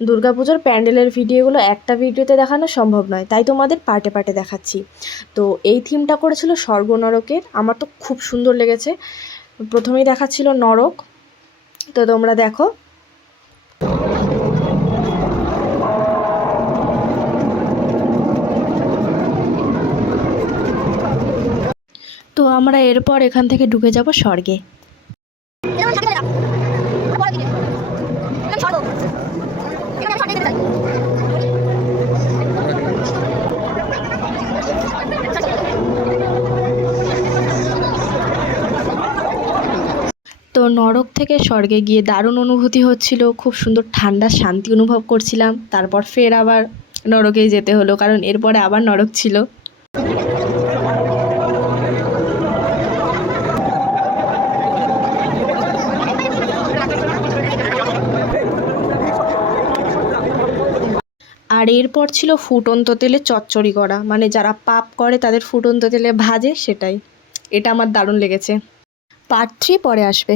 দুর্গাপুজোর প্যান্ডেলের ভিডিওগুলো একটা ভিডিওতে দেখানো সম্ভব নয়, তাই তোমাদের পার্টে পার্টে দেখাচ্ছি। তো এই থিমটা করেছিল স্বর্গ নরকের, আমার তো খুব সুন্দর লেগেছে। প্রথমেই দেখাচ্ছিল নরক, তো তোমরা দেখো। তো আমরা এরপর এখান থেকে ঢুকে যাব স্বর্গে। তো নরক থেকে স্বর্গে গিয়ে দারুণ অনুভূতি হচ্ছিল, খুব সুন্দর ঠান্ডা শান্তি অনুভব করছিলাম। তারপর ফের আবার নরকেই যেতে হলো, কারণ এরপরে আবার নরক ছিল। আর এরপর ছিল ফুটন্ত তেলে চচ্চড়ি করা, মানে যারা পাপ করে তাদের ফুটন্ত তেলে ভাজে, সেটাই। এটা আমার দারুণ লেগেছে। পার্ট 3 পরে আসবে।